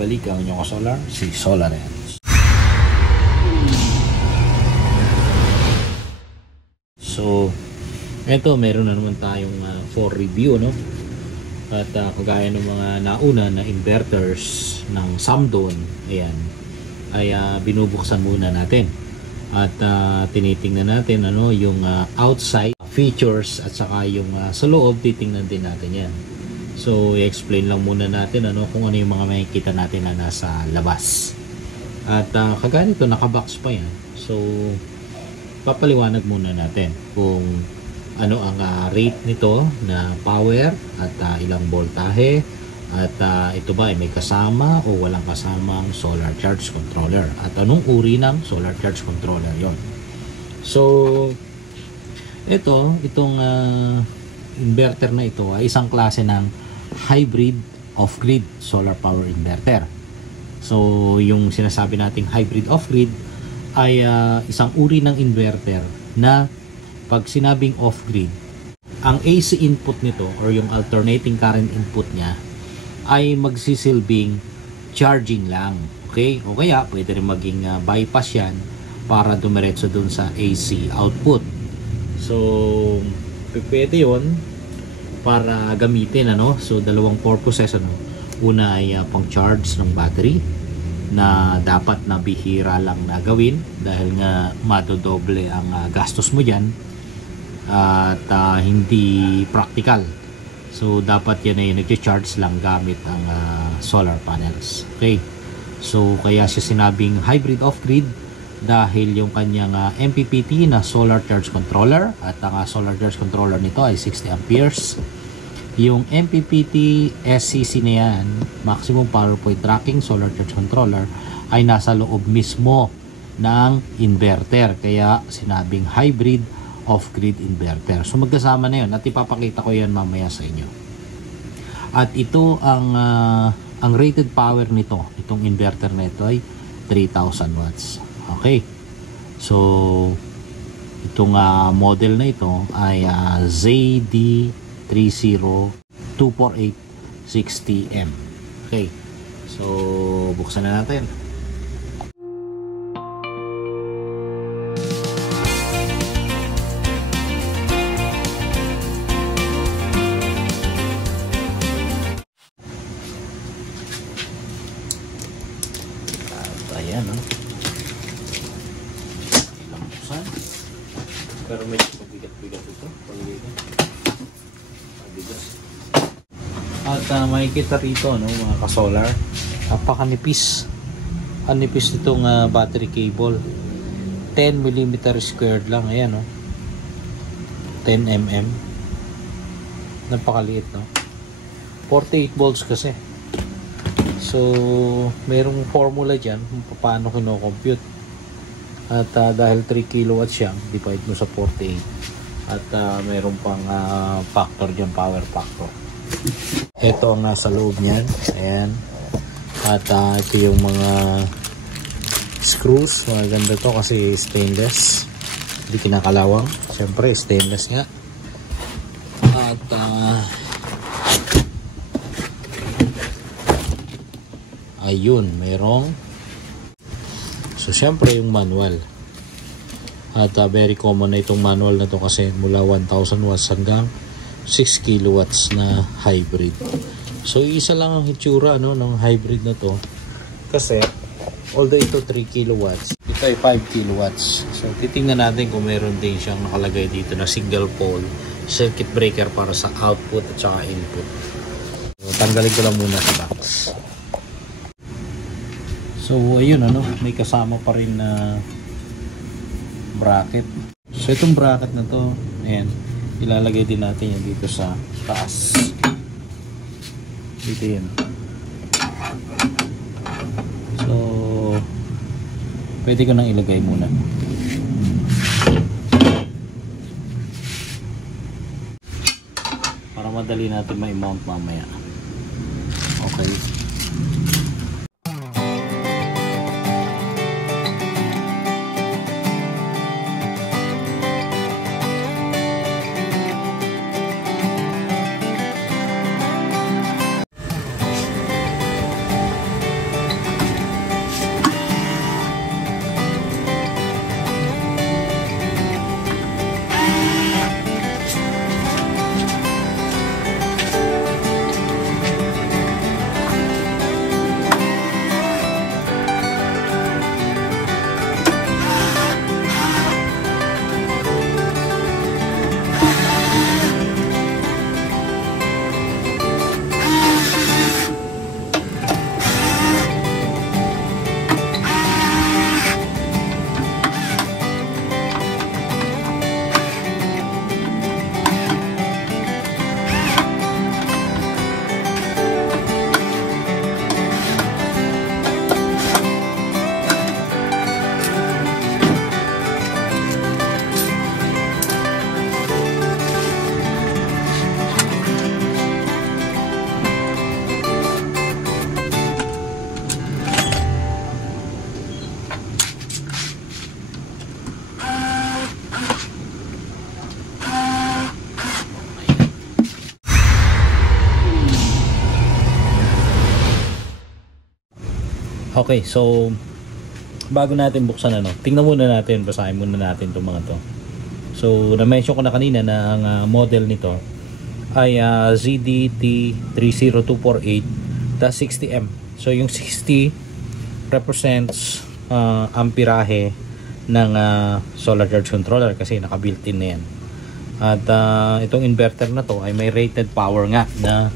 nagbabalik ang inyong solar, si Solarens. So, eto meron na naman tayong for review, no? At kagaya ng mga nauna na inverters ng Samdon, ayan, ay binubuksan muna natin. At tinitingnan natin ano yung outside features at saka yung sa loob, titingnan din natin yan. So, i-explain lang muna natin ano kung ano yung mga makikita natin na nasa labas. At kagaya nito, nakabox pa yan. So, papaliwanag muna natin kung ano ang rate nito na power at ilang voltahe at ito ba ay may kasama o walang kasamang solar charge controller at anong uri ng solar charge controller yon. So, itong inverter na ito ay isang klase ng hybrid off-grid solar power inverter. So, yung sinasabi nating hybrid off-grid ay isang uri ng inverter na pag sinabing off-grid, ang AC input nito or yung alternating current input niya ay magsisilbing charging lang. Okay? O kaya, pwede rin maging bypass yan para dumiretso dun sa AC output. So, pwede yun para gamitin ano. So dalawang purposes ano. Una ay pang-charge ng battery na dapat na bihira lang na gawin dahil nga madodoble ang gastos mo diyan at hindi practical. So dapat yan ay nagcha-charge lang gamit ang solar panels. Okay. So kaya siya sinabing hybrid off-grid dahil yung kanyang MPPT na solar charge controller at ang solar charge controller nito ay 60 amperes. Yung MPPT SCC na yan, maximum power point tracking solar charge controller, ay nasa loob mismo ng inverter. Kaya sinabing hybrid off-grid inverter. So magkasama na yun at ipapakita ko yan mamaya sa inyo. At ito ang rated power nito, itong inverter na ito ay 3,000 watts. Okay, so itong model na ito ay ZD3024860M. Okay, so buksan na natin. At ayan, no? Pero medyo mabigat-bigat ito. Mabigat. At makikita rito no, mga ka-solar, napakanipis. Ang nipis nitong battery cable. 10mm squared lang. Ayan no. 10mm. Napakaliit no. 48 volts kasi. So, merong formula dyan kung paano kino-compute. At dahil 3 kilowatts siya, divide mo sa 48. At mayroon pang factor dyan, power factor. Ito ang nasa loob niyan. Ayan. At ito yung mga screws. Maganda to kasi stainless. Hindi kinakalawang. Siyempre, stainless nga. At ayun, mayroong so, syempre yung manual. At very common na itong manual na to kasi mula 1000 watts hanggang 6 kilowatts na hybrid. So, isa lang ang hitsura no, ng hybrid na to. Kasi, although ito 3 kilowatts, ito ay 5 kilowatts. So, titingnan natin kung meron din siyang nakalagay dito na single pole circuit breaker para sa output at saka input. So, tanggalin ko lang muna sa box. So, ayun ano, may kasama pa rin na bracket. So, itong bracket na to, ayan, ilalagay din natin yan dito sa taas. Dito yan. So, pwede ko nang ilagay muna. Para madali natin ma-mount mamaya. Okay. Okay, so bago natin buksan tingnan muna natin, basahin muna natin itong mga to. So na-mention ko na kanina na ang model nito ay ZDT30248-60M. So yung 60 represents amperahe ng solar charge controller kasi naka-built-in na yan. At itong inverter na to ay may rated power nga na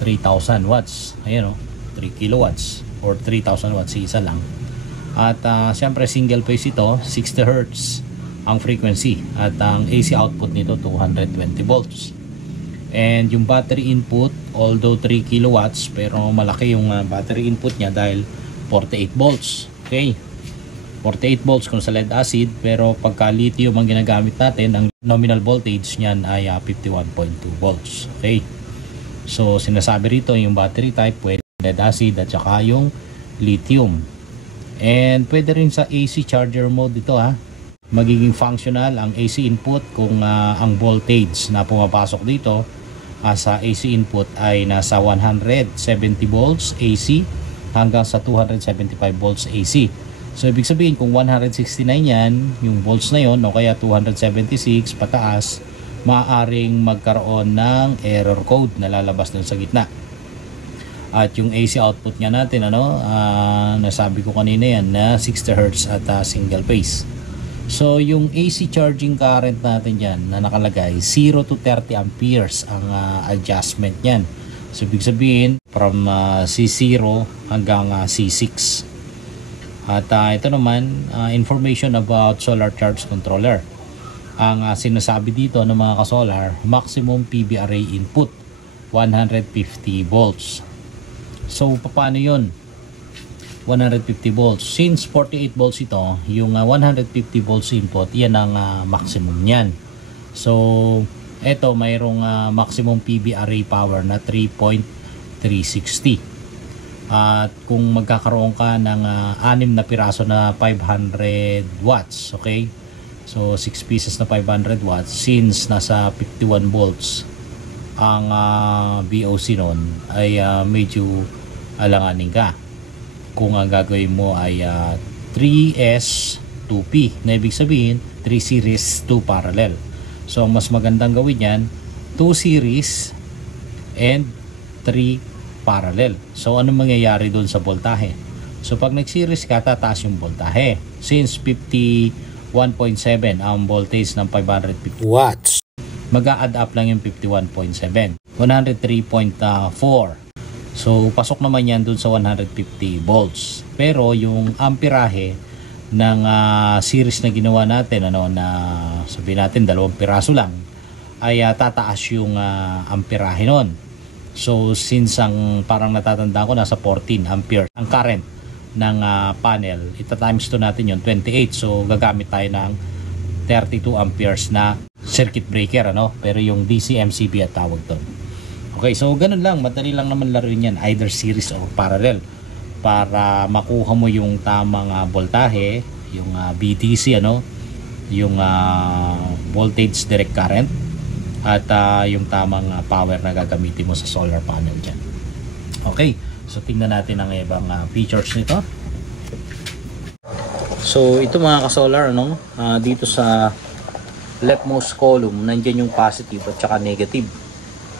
3,000 watts. Ayan 3 kilowatts or 3,000 watts, isa lang. At siyempre single phase ito, 60 Hz ang frequency. At ang AC output nito 220 volts. And yung battery input, although 3 kilowatts, pero malaki yung battery input niya dahil 48 volts. Okay, 48 volts kung sa lead acid, pero pagka lithium ang ginagamit natin, ang nominal voltage niyan ay 51.2 volts. Okay, so sinasabi rito yung battery type, pwede lead acid at saka yung lithium. And pwede rin sa AC charger mode dito magiging functional ang AC input kung ang voltage na pumapasok dito sa AC input ay nasa 170 volts AC hanggang sa 275 volts AC. So ibig sabihin kung 169 yan, yung volts na yon, o kaya 276 pataas, maaaring magkaroon ng error code na lalabas dun sa gitna. At yung AC output nga natin, nasabi ko kanina yan na 60 Hz at single phase. So yung AC charging current natin dyan na nakalagay, 0 to 30 amperes ang adjustment yan. So ibig sabihin from C0 hanggang C6. At ito naman, information about solar charge controller. Ang sinasabi dito ng mga ka-solar, maximum PV array input 150 volts. So paano yun? 150 volts. Since 48 volts ito, yung 150 volts input, yan ang maximum niyan. So ito mayroong maximum PV array power na 3.360. At kung magkakaroon ka ng 6 na piraso na 500 watts, okay? So 6 pieces na 500 watts, since nasa 51 volts ang VOC nun, ay medyo alanganin ka. Kung ang gagawin mo ay 3S 2P, na ibig sabihin 3 series 2 parallel. So mas magandang gawin yan 2 series and 3 parallel. So ano mangyayari doon sa voltahe? So pag nag-series ka, tataas yung voltahe. Since 51.7 ang voltage ng 550 watts, mag-a-add up lang yung 51.7, 103.4. So pasok naman yan doon sa 150 volts. Pero yung amperahe ng series na ginawa natin, na sabihin natin 2 piraso lang, ay tataas yung amperahe nun. So since ang parang natatanda ko nasa 14 ampere ang current ng panel, ita times 2 natin yung 28. So gagamit tayo ng 32 amperes na circuit breaker, pero yung DC MCB at tawag doon. Okay, so ganun lang, madali lang naman laruin yan, either series or parallel, para makuha mo yung tamang voltahe, yung VDC, yung voltage direct current, at yung tamang power na gagamitin mo sa solar panel dyan. Okay, so tingnan natin ang ibang features nito. So ito mga ka-solar, dito sa leftmost column, nandyan yung positive at saka negative.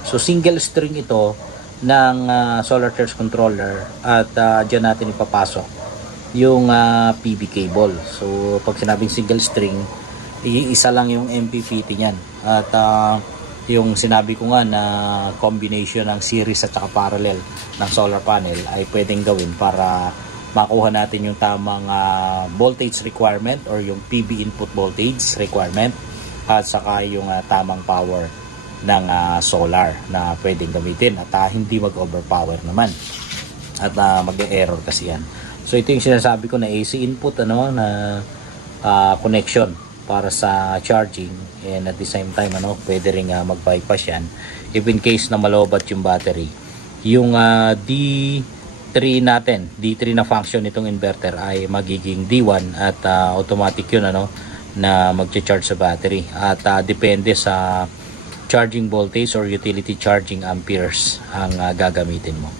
So single string ito ng solar charge controller, at dyan natin ipapasok yung PV cable. So pag sinabing single string, iisa lang yung MPPT niyan. At yung sinabi ko nga na combination ng series at saka parallel ng solar panel ay pwedeng gawin para makuha natin yung tamang voltage requirement or yung PV input voltage requirement, at saka yung tamang power ng solar na pwedeng gamitin at hindi mag-overpower naman at mag-error kasi yan. So ito yung sinasabi ko na AC input na connection para sa charging, and at the same time pwede ring mag-bypass yan if in case na malobat yung battery. Yung D3 natin, D3 na function nitong inverter ay magiging D1 at automatic yun na mag-charge sa battery, at depende sa charging voltage or utility charging amperes ang gagamitin mo.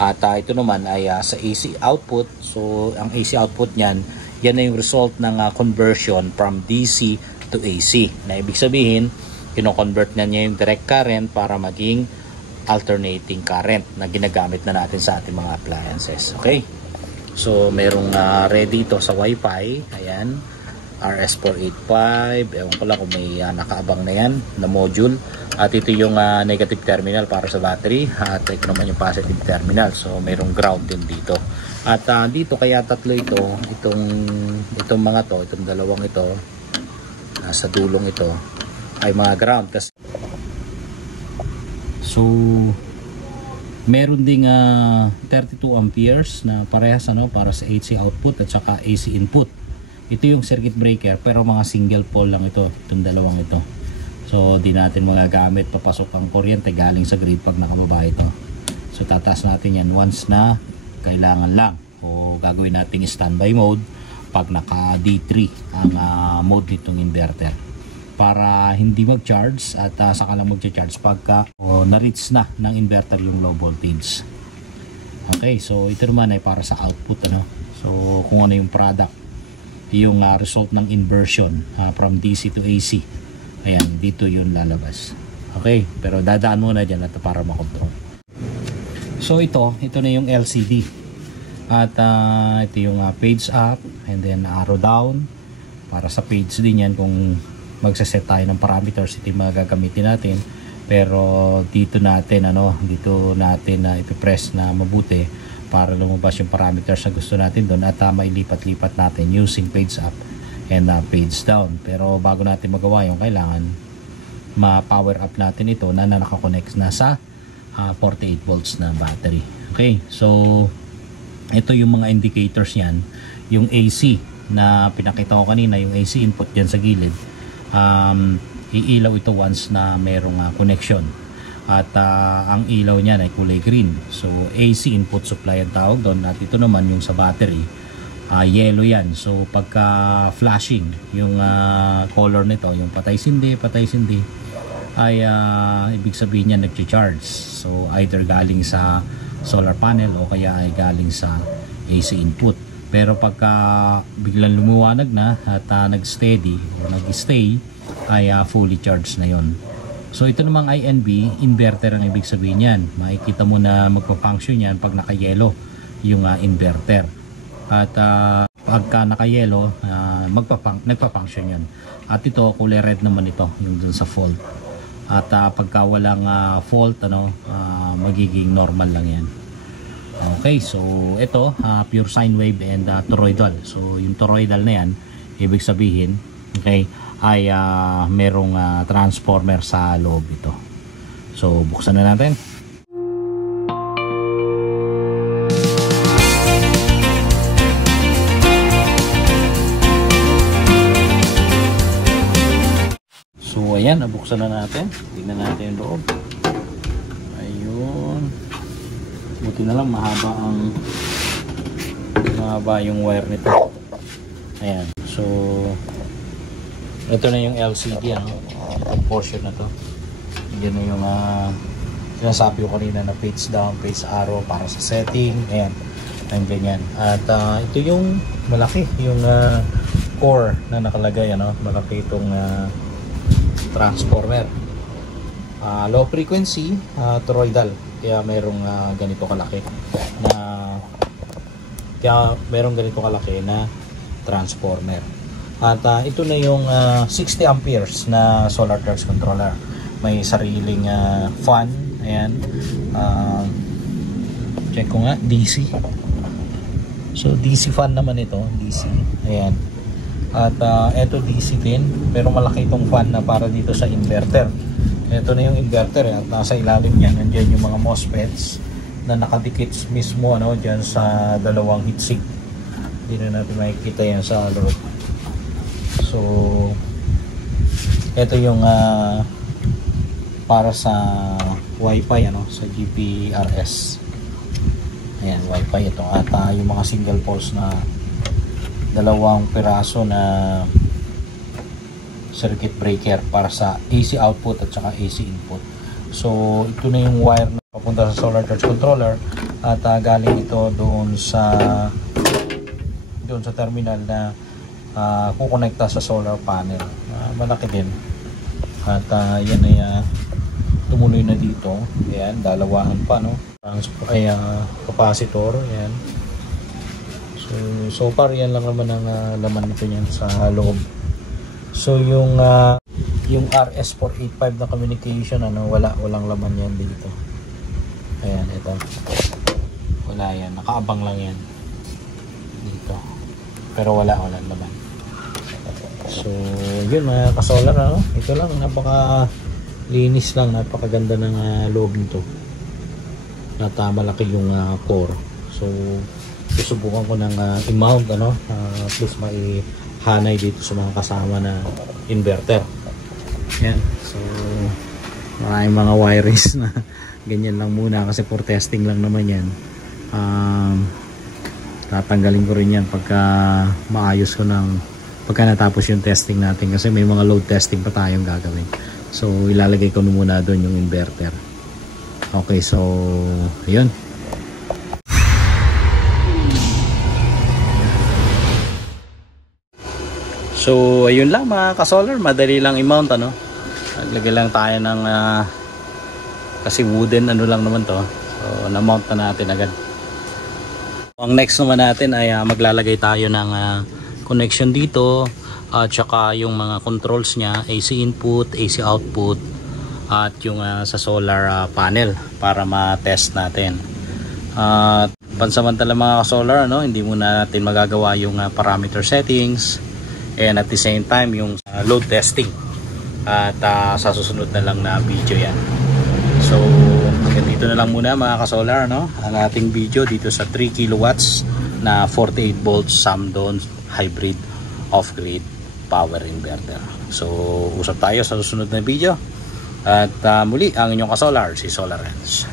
At ito naman ay sa AC output. So ang AC output niyan, yan na yung result ng conversion from DC to AC. Na ibig sabihin, kino-convert na niya yung direct current para maging alternating current na ginagamit na natin sa ating mga appliances. Okay? So merong ready ito sa Wi-Fi. Ayan, RS485. Ewan ko lang kung may nakaabang na yan na module. At ito yung negative terminal para sa battery. At ito naman yung positive terminal. So merong ground din dito. At dito kaya tatlo ito. Itong mga to, itong dalawang ito, sa dulong ito ay mga ground. Kasi so meron ding 32 amperes na parehas para sa AC output at saka AC input. Ito yung circuit breaker pero mga single pole lang ito, itong dalawang ito. So di natin magagamit, papasok ang kuryente galing sa grid pag nakababa ito. So tataas natin yan once na kailangan lang, o gagawin natin standby mode pag naka D3 ang mode nitong inverter, para hindi mag-charge at saka lang mag-charge pagka na-reach na ng inverter yung low voltage. Okay, so ito naman ay para sa output so kung ano yung product, yung result ng inversion from DC to AC. Ayan, dito yun lalabas. Okay, pero dadaan muna dyan at para makontrol. So ito na yung LCD. At ito yung page up and then arrow down. Para sa page din yan kung magsaset tayo ng parameters, ito yung mga gagamitin natin. Pero dito natin ipipress na mabuti para lumabas yung parameters na gusto natin doon at mailipat-lipat natin using page up and page down. Pero bago natin magawa yung kailangan ma-power up natin ito na nakakonect na sa 48 volts na battery. Okay, so ito yung mga indicators yan. Yung AC na pinakita ko kanina, yung AC input dyan sa gilid, iilaw ito once na merong connection. At ang ilaw niyan ay kulay green. So AC input supply ang tawag doon. At ito naman yung sa battery, yellow yan. So pagka flashing yung color nito, yung patay-sindi ay ibig sabihin niya nag-charge. So either galing sa solar panel o kaya ay galing sa AC input. Pero pagka biglang lumuwanag na at nag-steady o nag-stay, ay fully charged na yon. So ito namang INB, inverter ang ibig sabihin yan. Makikita mo na magpa-function yan pag naka-yellow yung inverter. At pagka naka-yellow, nagpa-function yan. At ito, kulay red naman ito, yung dun sa fault. At pagka walang fault, magiging normal lang yan. Okay, so ito, pure sine wave and toroidal. So yung toroidal na yan, ibig sabihin, okay, ay merong transformer sa loob ito. So buksan na natin. So ayan, nabuksan na natin. Tingnan natin yung loob. Ayun. Buti na lang mahaba yung wire nito. Ayan. So ito na yung LCD, itong portion na to. Yan na yung sinasabi ko kanina na page down, page arrow para sa setting. Ayan, ang ganyan. At ito yung malaki, yung core na nakalagay, malaki itong transformer. Low frequency, toroidal. Kaya merong ganito kalaki na transformer. At ito na yung 60 amperes na solar charge controller. May sariling fan. Ayan. Check ko nga, DC. So DC fan naman ito, DC. Ayan. At ito DC din, pero malaki itong fan na para dito sa inverter. Ito na yung inverter, at nasa ilalim niyan nandiyan yung mga MOSFETs na nakadikit mismo diyan sa dalawang heatsink. Hindi na natin makikita yan sa loob. So ito yung para sa Wi-Fi sa GPRS. Ayan, Wi-Fi ito. At yung mga single pulse na dalawang piraso na circuit breaker para sa AC output at saka AC input. So ito na yung wire papunta sa solar charge controller at galing ito doon sa terminal na kukonekta sa solar panel. Malaki din. At yan ay tumuloy na dito. Ayan, dalawahan pa, no? Capacitor. Ayan. So far yan lang naman ang laman nito niyan sa loob. So yung RS485 na communication, walang laman yan dito. Ayan, ito. Wala yan, nakaabang lang yan dito. Pero wala naman. So yun mga ka-solar, ito lang, napaka linis lang, napakaganda ng loob nito. At malaki yung core. So susubukan ko ng i-mount, please maihanay dito sa mga kasama na inverter. Yan. So maraming mga wirings na ganyan lang muna kasi for testing lang naman yan. Tatanggalin ko rin yan pagka maayos ko pagka natapos yung testing natin kasi may mga load testing pa tayong gagawin. So ilalagay ko muna doon yung inverter. Okay, so yun. So ayun lang mga ka-solar, madali lang i-mount, naglagay lang tayo ng kasi wooden lang naman to. So na-mount na natin agad. Ang next naman natin ay maglalagay tayo ng connection dito at saka yung mga controls niya, AC input, AC output at yung sa solar panel para ma-test natin. Pansamantala mga ka-solar, hindi muna natin magagawa yung parameter settings and at the same time yung load testing. At sa susunod na lang na video yan. So dito na lang muna mga ka-solar, ang ating video dito sa 3 kilowatts na 48 volts Samdon hybrid off-grid power inverter. So usap tayo sa susunod na video. At muli ang inyong ka-solar, si Solar Renz.